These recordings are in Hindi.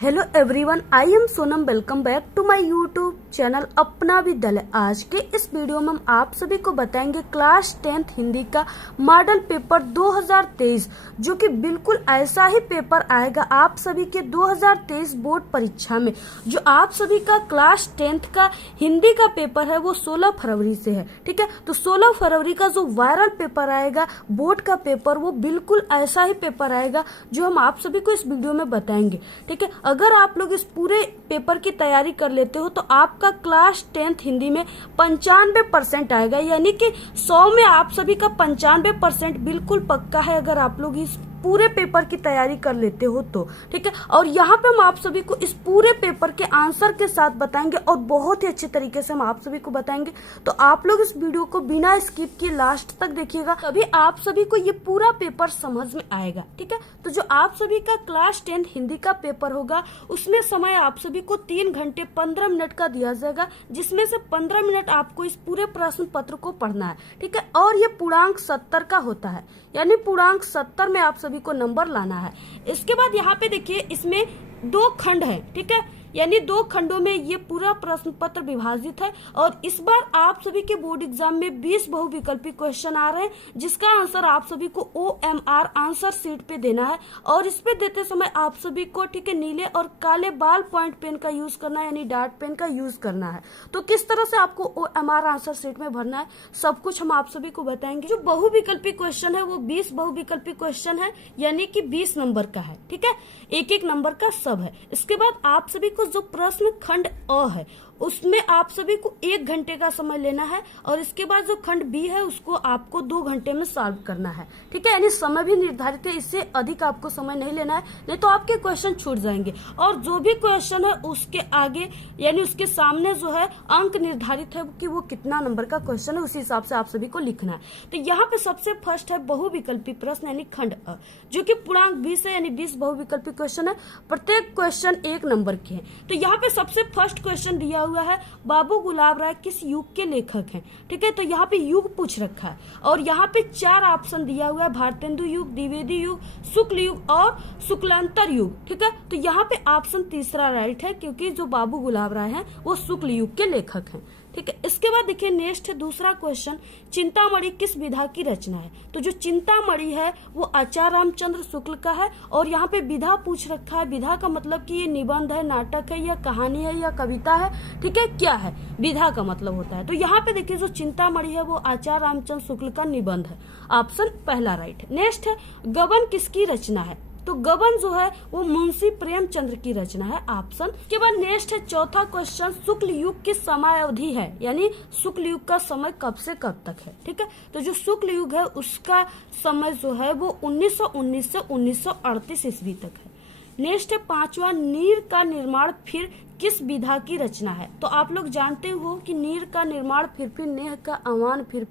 Hello everyone, I am Sonam. Welcome back to my YouTube channel Apna Vidyalaya. आज के इस वीडियो में हम आप सभी को बताएंगे क्लास 10th हिंदी का मॉडल पेपर 2023, जो कि बिल्कुल ऐसा ही पेपर आएगा आप सभी के 2023 बोर्ड परीक्षा में। जो आप सभी का क्लास 10th का हिंदी का पेपर है वो 16 फरवरी से है, ठीक है। तो 16 फरवरी का जो वायरल पेपर आएगा बोर्ड का पेपर, वो बिल्कुल ऐसा ही पेपर आएगा जो हम आप सभी को इस वीडियो में बताएंगे, ठीक है। अगर आप लोग इस पूरे पेपर की तैयारी कर लेते हो तो आपका क्लास 10th हिंदी में 95% आएगा, यानी कि 100 में आप सभी का 95% बिल्कुल पक्का है अगर आप लोग इस पूरे पेपर की तैयारी कर लेते हो तो, ठीक है। और यहाँ पे हम आप सभी को इस पूरे पेपर के आंसर के साथ बताएंगे और बहुत ही अच्छे तरीके से हम आप सभी को बताएंगे। तो आप लोग इस वीडियो को बिना स्किप किए लास्ट तक देखिएगा, तभी आप सभी को ये पूरा पेपर समझ में आएगा, ठीक है। तो जो आप सभी का क्लास 10 हिंदी का पेपर होगा उसमें समय आप सभी को 3 घंटे 15 मिनट का दिया जाएगा, जिसमें से 15 मिनट आपको इस पूरे प्रश्न पत्र को पढ़ना है, ठीक है। और ये पूर्णांक 70 का होता है, यानी पूर्णांक 70 में आप सभी को नंबर लाना है। इसके बाद यहाँ पे देखिए इसमें 2 खंड है, ठीक है, यानी 2 खंडों में ये पूरा प्रश्न पत्र विभाजित है। और इस बार आप सभी के बोर्ड एग्जाम में 20 बहुविकल्पी क्वेश्चन आ रहे हैं, जिसका आंसर आप सभी को OMR आंसर शीट पे देना है। और इस पे देते समय आप सभी को, ठीक है, नीले और काले बाल पॉइंट पेन का यूज करना है, यानी डार्ट पेन का यूज करना है। तो किस तरह से आपको OMR आंसर शीट में भरना है सब कुछ हम आप सभी को बताएंगे। जो बहुविकल्पी क्वेश्चन है वो 20 बहुविकल्पी क्वेश्चन है, यानी कि 20 नंबर का है, ठीक है, एक एक नंबर का सब है। इसके बाद आप सभी जो प्रश्न खंड अ है उसमें आप सभी को 1 घंटे का समय लेना है, और इसके बाद जो खंड बी है उसको आपको 2 घंटे में सॉल्व करना है, ठीक है। यानी समय भी निर्धारित है, इससे अधिक आपको समय नहीं लेना है, नहीं तो आपके क्वेश्चन छूट जाएंगे। और जो भी क्वेश्चन है उसके आगे यानी उसके सामने जो है अंक निर्धारित है कि वो कितना नंबर का क्वेश्चन है, उसी हिसाब से आप सभी को लिखना है। तो यहाँ पे सबसे फर्स्ट है बहुविकल्पी प्रश्न, यानी खंड अ, जो कि पूर्णांक 20 है, यानी 20 बहुविकल्पी क्वेश्चन है। प्रत्येक क्वेश्चन 1 नंबर के हैं। तो यहाँ पे सबसे फर्स्ट क्वेश्चन दिया हुआ है बाबू गुलाब राय किस युग के लेखक हैं, ठीक है। तो यहाँ पे युग पूछ रखा है और यहाँ पे 4 ऑप्शन दिया हुआ है, भारतेंदु युग, द्विवेदी युग, शुक्ल युग और शुक्लांतर युग, ठीक है। तो यहाँ पे ऑप्शन तीसरा राइट है, क्योंकि जो बाबू गुलाब राय हैं वो शुक्ल युग के लेखक हैं, ठीक है। इसके बाद देखिए नेक्स्ट है दूसरा क्वेश्चन, चिंतामणि किस विधा की रचना है। तो जो चिंतामणि है वो आचार्य रामचंद्र शुक्ल का है, और यहाँ पे विधा पूछ रखा है। विधा का मतलब कि ये निबंध है, नाटक है, या कहानी है, या कविता है, ठीक है, क्या है, विधा का मतलब होता है। तो यहाँ पे देखिए जो चिंतामणि है वो आचार्य रामचंद्र शुक्ल का निबंध है, ऑप्शन पहला राइट है। नेक्स्ट है गबन किसकी रचना है। तो गबन जो है वो मुंशी प्रेमचंद्र की रचना है, ऑप्शन। के बाद नेक्स्ट है चौथा क्वेश्चन, शुक्ल युग की समय अवधि है, यानी शुक्ल युग का समय कब से कब तक है, ठीक है। तो जो शुक्ल युग है उसका समय जो है वो 1919 से 1938 ईस्वी तक है। नेक्स्ट है पांचवा, नीर का निर्माण फिर किस विधा की रचना है। तो आप लोग जानते हो कि नीर का निर्माण फिर नेह का आह्वान फिर,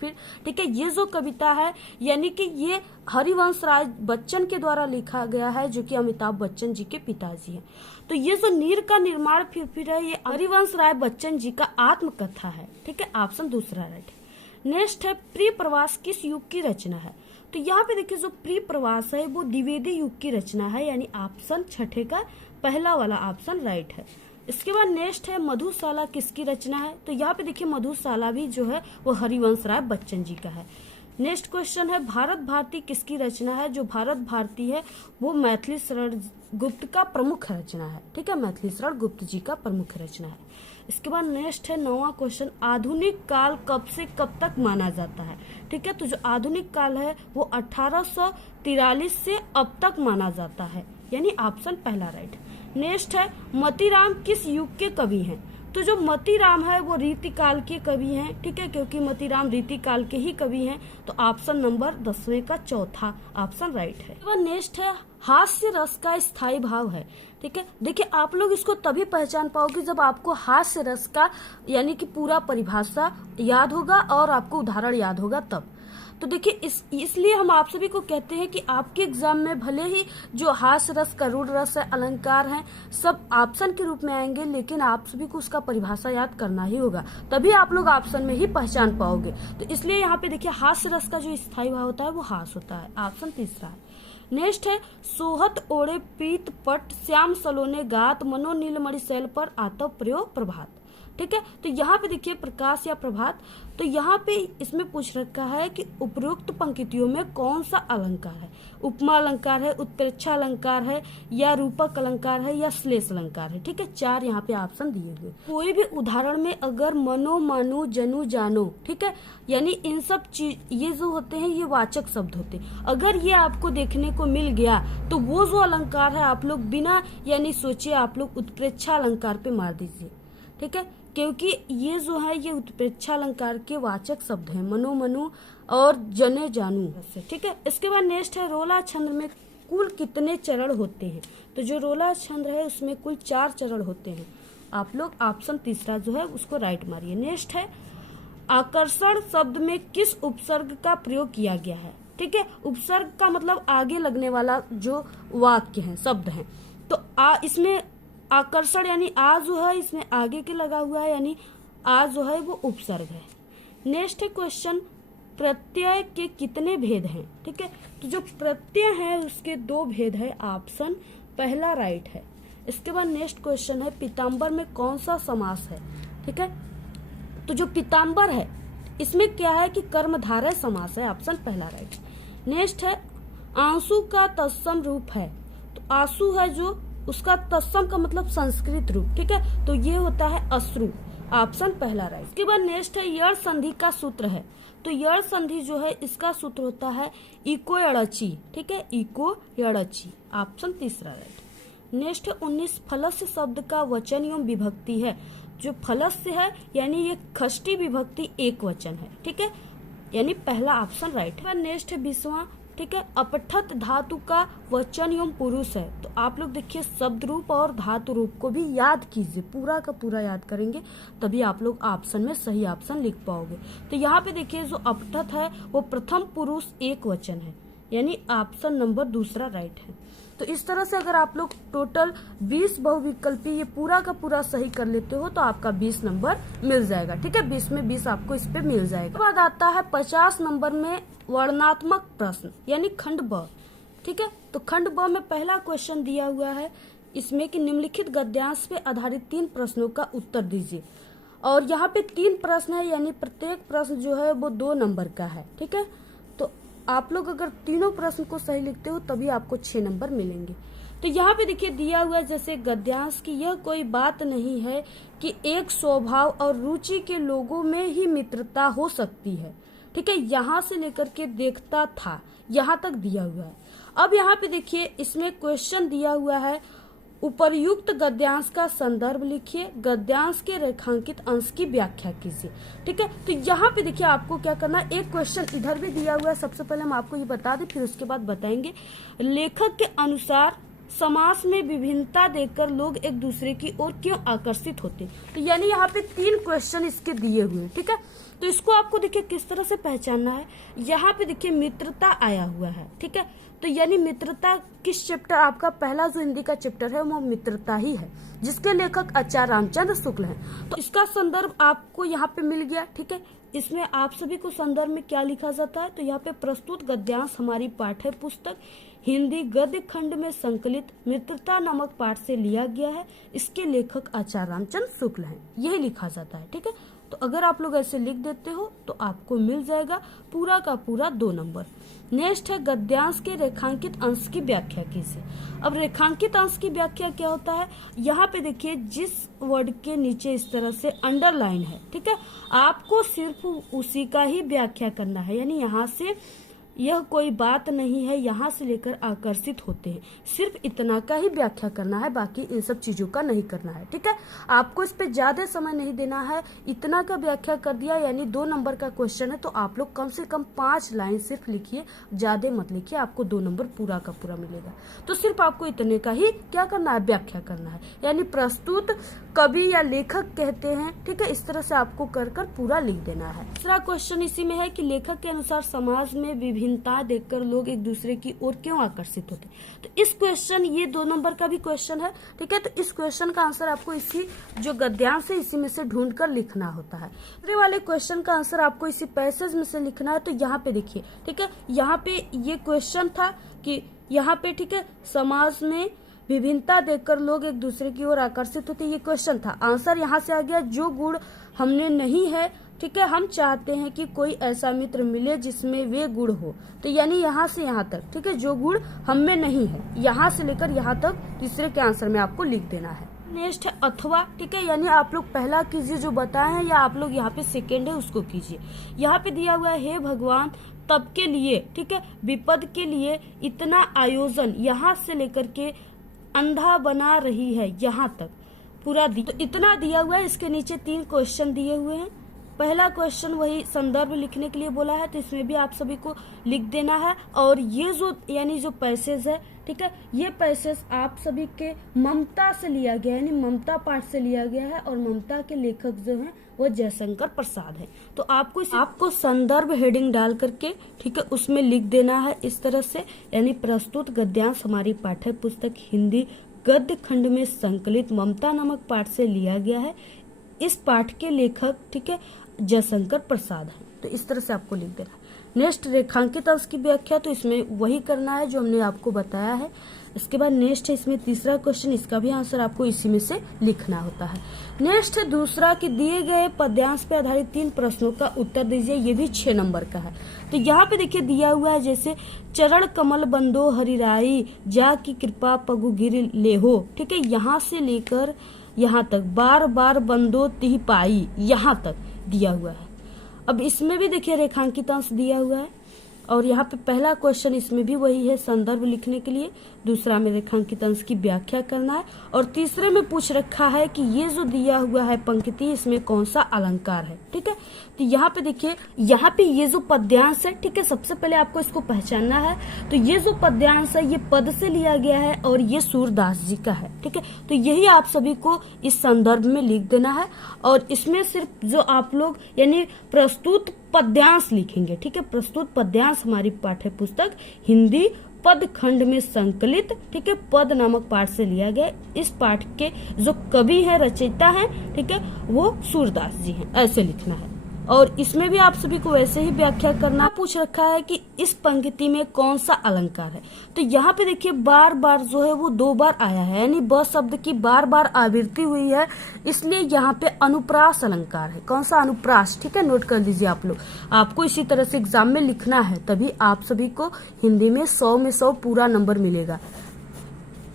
ठीक है, ये जो कविता है यानी कि ये हरिवंश राय बच्चन के द्वारा लिखा गया है, जो कि अमिताभ बच्चन जी के पिताजी हैं। तो ये जो नीर का निर्माण फिर है ये हरिवंश राय बच्चन जी का आत्मकथा है, ठीक है, ऑप्शन दूसरा राइट है। नेक्स्ट है प्रिय प्रवास किस युग की रचना है। तो यहाँ पे देखिए जो प्रिय प्रवास है वो द्विवेदी युग की रचना है, यानी ऑप्शन छठे का पहला वाला ऑप्शन राइट है। इसके बाद नेक्स्ट है मधुशाला किसकी रचना है। तो यहाँ पे देखिए मधुशाला भी जो है वो हरिवंश राय बच्चन जी का है। नेक्स्ट क्वेश्चन है भारत भारती किसकी रचना है। जो भारत भारती है वो मैथिली शरण गुप्त का प्रमुख रचना है, ठीक है, मैथिली शरण गुप्त जी का प्रमुख रचना है। इसके बाद नेक्स्ट है 9वां क्वेश्चन, आधुनिक काल कब से कब तक माना जाता है, ठीक है। तो जो आधुनिक काल है वो 1843 से अब तक माना जाता है, यानी ऑप्शन पहला राइट। नेक्स्ट है मतीराम किस युग के कवि हैं। तो जो मतीराम है वो रीतिकाल के कवि हैं, ठीक है, क्योंकि मतीराम रीतिकाल के ही कवि हैं। तो ऑप्शन नंबर 10वें का चौथा ऑप्शन राइट है। नेक्स्ट है हास्य रस का स्थायी भाव है, ठीक है। देखिए आप लोग इसको तभी पहचान पाओगे जब आपको हास्य रस का यानी कि पूरा परिभाषा याद होगा और आपको उदाहरण याद होगा तब। तो देखिए इसलिए हम आप सभी को कहते हैं कि आपके एग्जाम में भले ही जो हास्य रस, करुण रस है, अलंकार है, सब ऑप्शन के रूप में आएंगे, लेकिन आप सभी को उसका परिभाषा याद करना ही होगा, तभी आप लोग ऑप्शन में ही पहचान पाओगे। तो इसलिए यहाँ पे देखिए हास्य रस का जो स्थायी भाव होता है वो हास होता है, ऑप्शन तीसरा है। नेक्स्ट है सोहत ओढ़े पीत पट श्याम सलोने गात मनो नीलमणि शैल पर आतव प्रयोग प्रभात। ठीक है, तो यहाँ पे देखिए प्रकाश या प्रभात। तो यहाँ पे इसमें पूछ रखा है कि उपरोक्त पंक्तियों में कौन सा अलंकार है। उपमा अलंकार है, उत्प्रेक्षा अलंकार है, या रूपक अलंकार है, या श्लेष अलंकार है। ठीक है, 4 यहाँ पे ऑप्शन दिए हुए। कोई भी उदाहरण में अगर मनो मानो जनु जानो, ठीक है, यानी इन सब चीज ये जो होते हैं ये वाचक शब्द होते हैं। अगर ये आपको देखने को मिल गया तो वो जो अलंकार है आप लोग बिना यानी सोचे आप लोग उत्प्रेक्षा अलंकार पे मार दीजिए। ठीक है, क्योंकि ये जो है ये उत्प्रेक्षा अलंकार के वाचक शब्द हैं, मनो मनु और जने जानू। ठीक है, इसके बाद नेक्स्ट है रोला छंद में कुल कितने चरण होते हैं। तो जो रोला छंद है उसमें कुल 4 चरण होते हैं। आप लोग ऑप्शन तीसरा जो है उसको राइट मारिए। नेक्स्ट है आकर्षण शब्द में किस उपसर्ग का प्रयोग किया गया है। ठीक है, उपसर्ग का मतलब आगे लगने वाला जो वाक्य है, शब्द है। तो इसमें आकर्षण यानी आ जो है इसमें आगे के लगा हुआ है, यानी आ जो है वो उपसर्ग है। नेक्स्ट है क्वेश्चन प्रत्यय के कितने भेद हैं। ठीक है, तो जो प्रत्यय है उसके 2 भेद है, ऑप्शन पहला राइट है। इसके बाद नेक्स्ट क्वेश्चन है पीताम्बर में कौन सा समास है। ठीक है, तो जो पीताम्बर है इसमें क्या है कि कर्मधारय समास है, ऑप्शन पहला राइट। नेक्स्ट है आंसू का तत्सम रूप है। तो आंसू है जो उसका तत्सम का मतलब संस्कृत रूप। ठीक है, तो ये होता है अश्रु, ऑप्शन पहला राइट। इसके बाद नेक्स्ट है यड़ संधि का सूत्र है। तो यड़ संधि जो है इसका सूत्र होता है इको यड़ची। ठीक है, इको यड़ची, ऑप्शन तीसरा राइट। नेक्स्ट है 19 फलस्य शब्द का वचन एवं विभक्ति है। जो फलस्य है यानी ये षष्ठी विभक्ति एक वचन है। ठीक है, यानी पहला ऑप्शन राइट है। नेक्स्ट है 20वां, ठीक है, अपठत धातु का वचन एवं पुरुष है। तो आप लोग देखिए शब्द रूप और धातु रूप को भी याद कीजिए, पूरा का पूरा याद करेंगे तभी आप लोग ऑप्शन में सही ऑप्शन लिख पाओगे। तो यहाँ पे देखिए जो अपठत है वो प्रथम पुरुष एक वचन है, यानी ऑप्शन नंबर दूसरा राइट है। तो इस तरह से अगर आप लोग टोटल 20 बहुविकल्पी ये पूरा का पूरा सही कर लेते हो तो आपका 20 नंबर मिल जाएगा। ठीक है, 20 में 20 आपको इस पे मिल जाएगा। उसके बाद आता है 50 नंबर में वर्णनात्मक प्रश्न यानी खंड ब। ठीक है, तो खंड ब में पहला क्वेश्चन दिया हुआ है इसमें कि निम्नलिखित गद्यांश पे आधारित 3 प्रश्नों का उत्तर दीजिए। और यहाँ पे 3 प्रश्न है, यानी प्रत्येक प्रश्न जो है वो 2 नंबर का है। ठीक है, तो आप लोग अगर तीनों प्रश्न को सही लिखते हो तभी आपको 6 नंबर मिलेंगे। तो यहाँ पे देखिए दिया हुआ जैसे गद्यांश की यह कोई बात नहीं है कि एक स्वभाव और रुचि के लोगों में ही मित्रता हो सकती है। ठीक है, यहाँ से लेकर के देखता था यहाँ तक दिया हुआ है। अब यहाँ पे देखिए इसमें क्वेश्चन दिया हुआ है उपर्युक्त गद्यांश का संदर्भ लिखिए, गद्यांश के रेखांकित अंश की व्याख्या कीजिए। ठीक है, तो यहाँ पे देखिए आपको क्या करना है, एक क्वेश्चन इधर भी दिया हुआ है। सबसे पहले हम आपको ये बता दें, फिर उसके बाद बताएंगे। लेखक के अनुसार समास में विभिन्नता देखकर लोग एक दूसरे की ओर क्यों आकर्षित होते। तो यानी यहाँ पे 3 क्वेश्चन इसके दिए हुए हैं। ठीक है, तो इसको आपको देखिए किस तरह से पहचानना है। यहाँ पे देखिए मित्रता आया हुआ है। ठीक है, तो यानी मित्रता किस चैप्टर, आपका पहला जो हिंदी का चैप्टर है वो मित्रता ही है, जिसके लेखक आचार्य रामचंद्र शुक्ल हैं। तो इसका संदर्भ आपको यहाँ पे मिल गया। ठीक है, इसमें आप सभी को संदर्भ में क्या लिखा जाता है, तो यहाँ पे प्रस्तुत गद्यांश हमारी पाठ्य पुस्तक हिंदी गद्य खंड में संकलित मित्रता नामक पाठ से लिया गया है। इसके लेखक आचार्य रामचंद्र शुक्ल हैं, यही लिखा जाता है। ठीक है, तो अगर आप लोग ऐसे लिख देते हो तो आपको मिल जाएगा पूरा का पूरा 2 नंबर। नेक्स्ट है गद्यांश के रेखांकित अंश की व्याख्या कीजिए। अब रेखांकित अंश की व्याख्या क्या होता है, यहाँ पे देखिए जिस वर्ड के नीचे इस तरह से अंडरलाइन है, ठीक है, आपको सिर्फ उसी का ही व्याख्या करना है। यानी यहाँ से यह कोई बात नहीं है, यहाँ से लेकर आकर्षित होते हैं, सिर्फ इतना का ही व्याख्या करना है, बाकी इन सब चीजों का नहीं करना है। ठीक है, आपको इस पे ज्यादा समय नहीं देना है, इतना का व्याख्या कर दिया, यानी 2 नंबर का क्वेश्चन है तो आप लोग कम से कम 5 लाइन सिर्फ लिखिए, ज्यादा मत लिखिए, आपको 2 नंबर पूरा का पूरा मिलेगा। तो सिर्फ आपको इतने का ही क्या करना है, व्याख्या करना है, यानी प्रस्तुत कवि या लेखक कहते हैं। ठीक है, इस तरह से आपको कर कर पूरा लिख देना है। दूसरा क्वेश्चन इसी में है कि लेखक के अनुसार समाज में विभिन्न विभिन्नता देखकर लोग एक दूसरे की ओर क्यों आकर्षित होते हैं। तो इस क्वेश्चन, ये 2 नंबर का भी क्वेश्चन है, ठीक है। तो इस क्वेश्चन का आंसर आपको इसी जो गद्यांश है इसी में से ढूंढ कर लिखना होता है। दूसरे वाले क्वेश्चन का आंसर आपको इसी पैसेज में से लिखना है। तो यहाँ पे देखिए, ठीक है, यहाँ पे ये क्वेश्चन था कि यहाँ पे, ठीक है, समाज में विभिन्नता देखकर लोग एक दूसरे की ओर आकर्षित होते, ये क्वेश्चन था। आंसर यहाँ से आ गया, जो गुण हमने नहीं है, ठीक है, हम चाहते हैं कि कोई ऐसा मित्र मिले जिसमें वे गुण हो। तो यानी यहाँ से यहाँ तक, ठीक है, जो गुण हम में नहीं है, यहाँ से लेकर यहाँ तक तीसरे के आंसर में आपको लिख देना है। नेक्स्ट है अथवा, ठीक है, यानी आप लोग पहला कीजिए जो बताए हैं, या आप लोग यहाँ पे सेकेंड है उसको कीजिए। यहाँ पे दिया हुआ है, हे भगवान तब के लिए, ठीक है, विपद के लिए इतना आयोजन, यहाँ से लेकर के अंधा बना रही है, यहाँ तक पूरा तो इतना दिया हुआ है। इसके नीचे 3 क्वेश्चन दिए हुए हैं। पहला क्वेश्चन वही संदर्भ लिखने के लिए बोला है, तो इसमें भी आप सभी को लिख देना है। और ये जो यानी जो पैसेज है, ठीक है, ये पैसेज आप सभी के ममता से लिया गया है, यानी ममता पाठ से लिया गया है। और ममता के लेखक जो हैं वो जयशंकर प्रसाद है। तो आपको संदर्भ हेडिंग डाल करके, ठीक है, उसमें लिख देना है इस तरह से, यानी प्रस्तुत गद्यांश हमारी पाठ्य पुस्तक हिंदी गद्य खंड में संकलित ममता नामक पाठ से लिया गया है। इस पाठ के लेखक, ठीक है, जयशंकर प्रसाद है। तो इस तरह से आपको लिख देना है। नेक्स्ट रेखांकित अंश की व्याख्या, तो इसमें वही करना है जो हमने आपको बताया है। इसके बाद नेक्स्ट है इसमें तीसरा क्वेश्चन, इसका भी आंसर आपको इसी में से लिखना होता है। नेक्स्ट है दूसरा कि दिए गए पद्यांश पे आधारित 3 प्रश्नों का उत्तर दीजिए, ये भी 6 नंबर का है। तो यहाँ पे देखिए दिया हुआ है, जैसे चरण कमल बंदो हरिराई जा की कृपा पगु गिर लेहो, ठीक है, यहाँ से लेकर यहाँ तक बार बार बंदो तिह पाई, यहाँ तक दिया हुआ है। अब इसमें भी देखिए रेखांकित अंश दिया हुआ है। और यहाँ पे पहला क्वेश्चन इसमें भी वही है, संदर्भ लिखने के लिए। दूसरा में रेखांकित अंश की व्याख्या करना है। और तीसरे में पूछ रखा है कि ये जो दिया हुआ है पंक्ति, इसमें कौन सा अलंकार है, ठीक है। तो यहाँ पे देखिए, यहाँ पे ये जो पद्यांश है, ठीक है, सबसे पहले आपको इसको पहचानना है। तो ये जो पद्यांश है ये पद से लिया गया है और ये सूरदास जी का है, ठीक है। तो यही आप सभी को इस संदर्भ में लिख देना है। और इसमें सिर्फ जो आप लोग यानी प्रस्तुत पद्यांश लिखेंगे, ठीक है, प्रस्तुत पद्यांश हमारी पाठ्य पुस्तक हिंदी पद खंड में संकलित, ठीक है, पद नामक पाठ से लिया गया। इस पाठ के जो कवि है, रचयिता है, ठीक है, वो सूरदास जी हैं, ऐसे लिखना है। और इसमें भी आप सभी को वैसे ही व्याख्या करना। पूछ रखा है कि इस पंक्ति में कौन सा अलंकार है। तो यहाँ पे देखिए बार बार जो है वो 2 बार आया है, यानी ब शब्द की बार बार आवृत्ति हुई है, इसलिए यहाँ पे अनुप्रास अलंकार है। कौन सा अनुप्रास, ठीक है, नोट कर लीजिए आप लोग। आपको इसी तरह से एग्जाम में लिखना है, तभी आप सभी को हिंदी में 100 में 100 पूरा नंबर मिलेगा।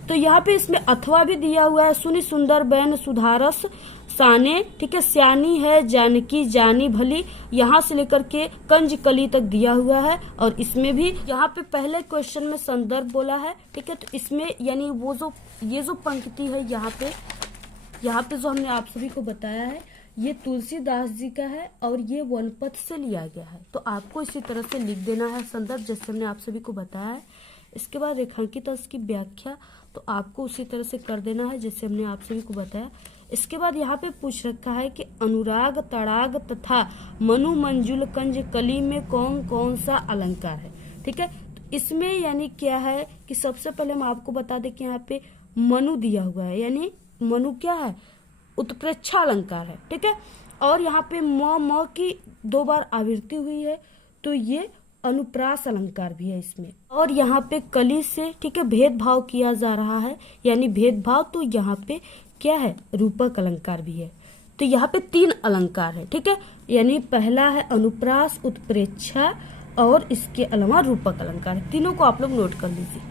तो यहाँ पे इसमें अथवा भी दिया हुआ है, सुनि सुंदर बैन सुधारस साने, ठीक है, स्यानी है जानकी जानी भली, यहाँ से लेकर के कंज कली तक दिया हुआ है। और इसमें भी यहाँ पे पहले क्वेश्चन में संदर्भ बोला है, ठीक है। तो इसमें यानी वो जो ये जो पंक्ति है, यहाँ पे जो हमने आप सभी को बताया है, ये तुलसीदास जी का है और ये वनपथ से लिया गया है। तो आपको इसी तरह से लिख देना है संदर्भ, जैसे हमने आप सभी को बताया है। इसके बाद रेखांकित अंश की व्याख्या तो आपको उसी तरह से कर देना है जैसे हमने आप सभी को बताया। इसके बाद यहाँ पे पूछ रखा है कि अनुराग तड़ाग तथा मनु मंजुल कंज कली में कौन कौन सा अलंकार है, ठीक है। तो इसमें यानी क्या है कि सबसे पहले हम आपको बता दें कि यहाँ पे मनु दिया हुआ है, यानी मनु क्या है, उत्प्रेक्षा अलंकार है, ठीक है। और यहाँ पे म की 2 बार आवृत्ति हुई है, तो ये अनुप्रास अलंकार भी है इसमें। और यहाँ पे कली से, ठीक है, भेदभाव किया जा रहा है, यानी भेदभाव, तो यहाँ पे क्या है, रूपक अलंकार भी है। तो यहाँ पे 3 अलंकार है, ठीक है, यानी पहला है अनुप्रास, उत्प्रेक्षा और इसके अलावा रूपक अलंकार। तीनों को आप लोग नोट कर लीजिए।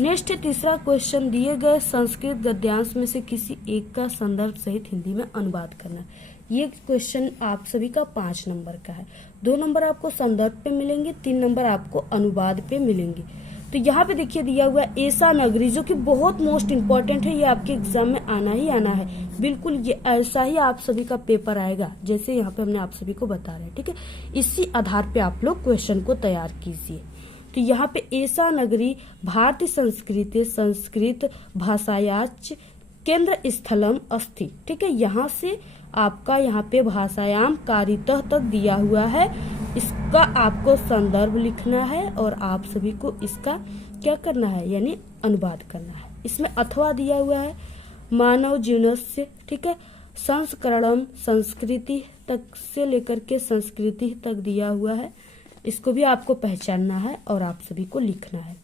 नेक्स्ट है तीसरा क्वेश्चन, दिए गए संस्कृत गद्यांश में से किसी एक का संदर्भ सहित हिंदी में अनुवाद करना। ये क्वेश्चन आप सभी का 5 नंबर का है। 2 नंबर आपको संदर्भ पे मिलेंगे, 3 नंबर आपको अनुवाद पे मिलेंगे। तो यहाँ पे देखिए दिया हुआ है ऐसा नगरी, जो कि बहुत मोस्ट इम्पोर्टेंट है, ये आपके एग्जाम में आना ही आना है। बिल्कुल ये ऐसा ही आप सभी का पेपर आएगा जैसे यहाँ पे हमने आप सभी को बता रहे हैं, ठीक है। इसी आधार पे आप लोग क्वेश्चन को तैयार कीजिए। तो यहाँ पे ऐसा नगरी भारतीय संस्कृति संस्कृत भाषायाच केंद्र स्थलम अस्ति, ठीक है। यहाँ से आपका यहाँ पे भाषायाम कारितः तक दिया हुआ है, इसका आपको संदर्भ लिखना है और आप सभी को इसका क्या करना है, यानी अनुवाद करना है। इसमें अथवा दिया हुआ है, मानव जीवनस्य, ठीक है, संस्करणम संस्कृति तक से लेकर के संस्कृति तक दिया हुआ है। इसको भी आपको पहचानना है और आप सभी को लिखना है।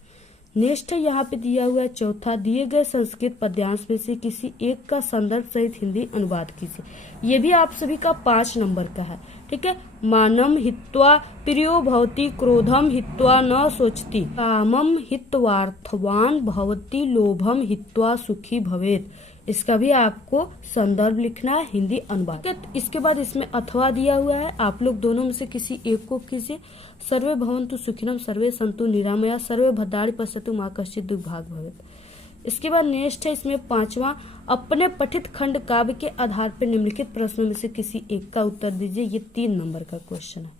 नेक्स्ट है यहाँ पे दिया हुआ है चौथा, दिए गए संस्कृत पद्यांश में से किसी एक का संदर्भ सहित हिंदी अनुवाद कीजिए। ये भी आप सभी का 5 नंबर का है, ठीक है। मानम हित्वा प्रियो भवति, क्रोधम हित्वा न सोचती, कामम हित्वार्थवान भवति, लोभम हित्वा सुखी भवेत्। इसका भी आपको संदर्भ लिखना है, हिंदी अनुवाद। इसके बाद इसमें अथवा दिया हुआ है, आप लोग दोनों में से किसी एक को कीजिए। सर्वे भवन्तु सुखिनम, सर्वे सन्तु निरामया, सर्वे भद्राणि पश्यन्तु मा कश्चित् दुर्भाग् भवेत्। इसके बाद नेक्स्ट है इसमें 5वां, अपने पठित खंड काव्य के आधार पर निम्नलिखित प्रश्नों में से किसी एक का उत्तर दीजिए। ये 3 नंबर का क्वेश्चन है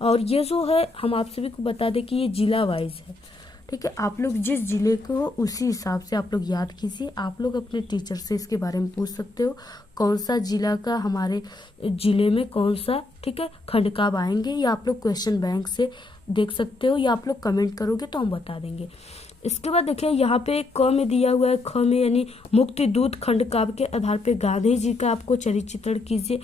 और ये जो है हम आप सभी को बता दें कि ये जिला वाइज है, ठीक है। आप लोग जिस जिले के हो उसी हिसाब से आप लोग याद कीजिए। आप लोग अपने टीचर से इसके बारे में पूछ सकते हो, कौन सा जिला का हमारे जिले में कौन सा, ठीक है, खंड काव्य आएंगे, या आप लोग क्वेश्चन बैंक से देख सकते हो, या आप लोग कमेंट करोगे तो हम बता देंगे। इसके बाद देखिए यहाँ पे क में दिया हुआ है, ख में यानी मुक्ति दूत खंड काव्य के आधार पे गांधी जी का आपको चरित्र चित्रण कीजिए,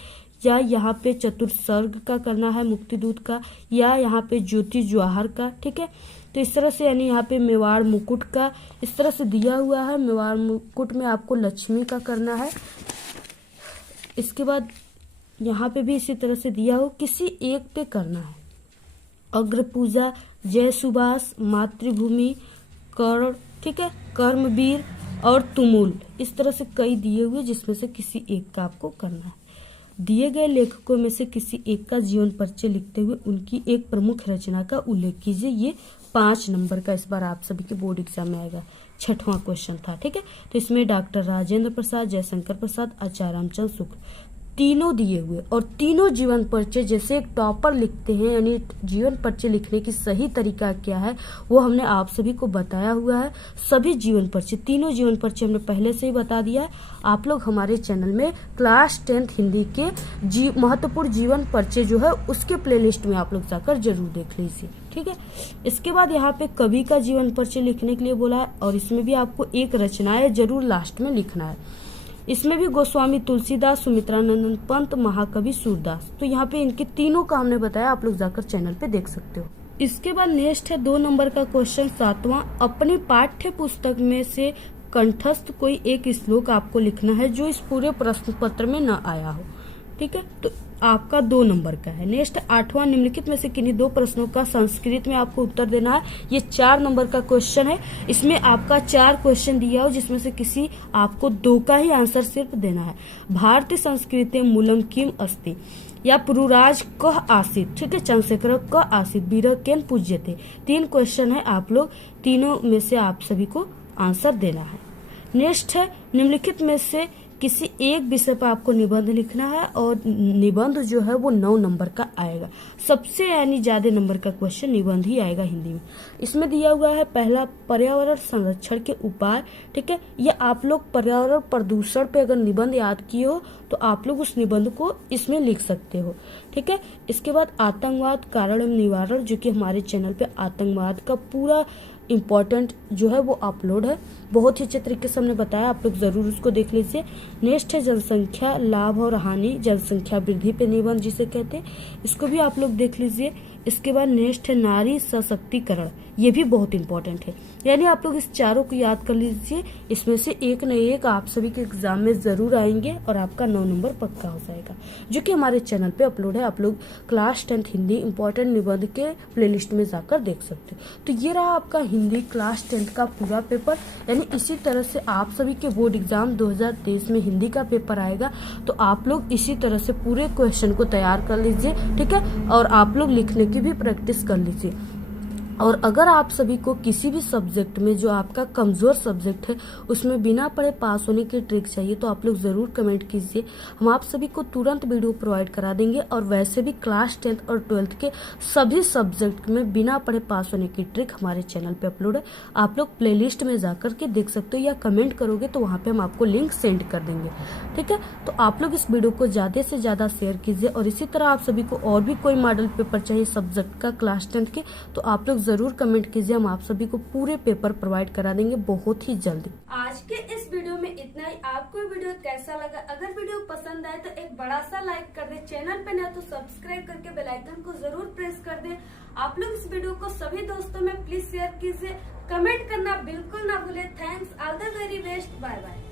या यहाँ पे चतुर्सर्ग का करना है मुक्ति दूत का, या यहाँ पे ज्योति जवाहर का, ठीक है। तो इस तरह से यानी यहाँ पे मेवाड़ मुकुट का इस तरह से दिया हुआ है। मेवाड़ मुकुट में आपको लक्ष्मी का करना है। इसके बाद यहाँ पे भी इसी तरह से दिया हो, किसी एक पे करना है। अग्र पूजा, जय सुभाष, मातृभूमि, कर्ण, ठीक है, कर्मवीर और तुमुल, इस तरह से कई दिए हुए जिसमें से किसी एक का आपको करना है। दिए गए लेखकों में से किसी एक का जीवन परिचय लिखते हुए उनकी एक प्रमुख रचना का उल्लेख कीजिए। ये 5 नंबर का इस बार आप सभी के बोर्ड एग्जाम में आएगा, 6वां क्वेश्चन था, ठीक है। तो इसमें डॉक्टर राजेंद्र प्रसाद, जयशंकर प्रसाद, आचार्य रामचंद्र शुक्ल, तीनों दिए हुए और तीनों जीवन परिचय, जैसे एक टॉपर लिखते हैं, यानी जीवन परिचय लिखने की सही तरीका क्या है वो हमने आप सभी को बताया हुआ है। सभी जीवन परिचय, तीनों जीवन परिचय हमने पहले से ही बता दिया है। आप लोग हमारे चैनल में क्लास 10th हिंदी के महत्वपूर्ण जीवन परिचय जो है उसके प्लेलिस्ट में आप लोग जाकर जरूर देख लीजिए, ठीक है। इसके बाद यहाँ पे कवि का जीवन परिचय लिखने के लिए बोला है और इसमें भी आपको एक रचनाएं जरूर लास्ट में लिखना है। इसमें भी गोस्वामी तुलसीदास, सुमित्रानंदन पंत, महाकवि सूरदास, तो यहाँ पे इनके तीनों का हमने बताया, आप लोग जाकर चैनल पे देख सकते हो। इसके बाद नेक्स्ट है 2 नंबर का क्वेश्चन 7वां, अपनी पाठ्य पुस्तक में से कंठस्थ कोई एक श्लोक आपको लिखना है जो इस पूरे प्रश्न पत्र में न आया हो, ठीक है। तो आपका 2 नंबर का है। नेक्स्ट 8वां, निम्नलिखित में से किन्हीं 2 प्रश्नों का संस्कृत में आपको उत्तर देना है। ये 4 नंबर का क्वेश्चन है। इसमें आपका 4 क्वेश्चन दिया हो जिसमें से किसी आपको 2 का ही आंसर सिर्फ देना है। भारतीय संस्कृति मूलम किम अस्ति, या पुरुराज कह आसित, ठीक है, चंद्रशेखर कह आसित, वीर केन पूज्यते। 3 क्वेश्चन है, आप लोग तीनों में से आप सभी को आंसर देना है। नेक्स्ट है, निम्नलिखित में से किसी एक विषय पर आपको निबंध लिखना है और निबंध जो है वो 9 नंबर का आएगा। सबसे यानी ज्यादा नंबर का क्वेश्चन निबंध ही आएगा हिंदी में। इसमें दिया हुआ है पहला, पर्यावरण संरक्षण के उपाय, ठीक है। ये आप लोग पर्यावरण प्रदूषण पे अगर निबंध याद किए हो तो आप लोग उस निबंध को इसमें लिख सकते हो, ठीक है। इसके बाद आतंकवाद कारण एवं निवारण, जो कि हमारे चैनल पे आतंकवाद का पूरा इम्पोर्टेंट जो है वो अपलोड है, बहुत ही अच्छे तरीके से हमने बताया, आप लोग जरूर उसको देख लीजिए। नेक्स्ट है जनसंख्या लाभ और हानि, जनसंख्या वृद्धि पे निबंध जिसे कहते हैं, इसको भी आप लोग देख लीजिए। इसके बाद नेक्स्ट है नारी सशक्तिकरण, ये भी बहुत इंपॉर्टेंट है, यानी आप लोग इस चारों को याद कर लीजिए। इसमें से एक न एक आप सभी के एग्जाम में जरूर आएंगे और आपका 9 नंबर पक्का हो जाएगा, जो कि हमारे चैनल पे अपलोड है। आप लोग क्लास 10th हिंदी इंपॉर्टेंट निबंध के प्लेलिस्ट में जाकर देख सकते हो। तो ये रहा आपका हिंदी क्लास 10th का पूरा पेपर, यानी इसी तरह से आप सभी के बोर्ड एग्जाम 2023 में हिंदी का पेपर आएगा। तो आप लोग इसी तरह से पूरे क्वेश्चन को तैयार कर लीजिए, ठीक है, और आप लोग लिखने की भी प्रैक्टिस कर लीजिए। और अगर आप सभी को किसी भी सब्जेक्ट में जो आपका कमजोर सब्जेक्ट है उसमें बिना पढ़े पास होने की ट्रिक चाहिए तो आप लोग जरूर कमेंट कीजिए। हम आप सभी को तुरंत वीडियो प्रोवाइड करा देंगे। और वैसे भी क्लास 10th और 12th के सभी सब्जेक्ट में बिना पढ़े पास होने की ट्रिक हमारे चैनल पे अपलोड है। आप लोग प्लेलिस्ट में जाकर के देख सकते हो या कमेंट करोगे तो वहाँ पे हम आपको लिंक सेंड कर देंगे। ठीक है, तो आप लोग इस वीडियो को ज्यादा से ज्यादा शेयर कीजिए। और इसी तरह आप सभी को और भी कोई मॉडल पेपर चाहिए सब्जेक्ट का क्लास 10th के तो आप लोग जरूर कमेंट कीजिए। हम आप सभी को पूरे पेपर प्रोवाइड करा देंगे बहुत ही जल्दी। आज के इस वीडियो में इतना ही। आपको वीडियो कैसा लगा? अगर वीडियो पसंद आए तो एक बड़ा सा लाइक कर दे। चैनल पे ना तो सब्सक्राइब करके बेल आइकन को जरूर प्रेस कर दे। आप लोग इस वीडियो को सभी दोस्तों में प्लीज शेयर कीजिए। कमेंट करना बिल्कुल ना भूले। Thanks, all the very best, bye bye.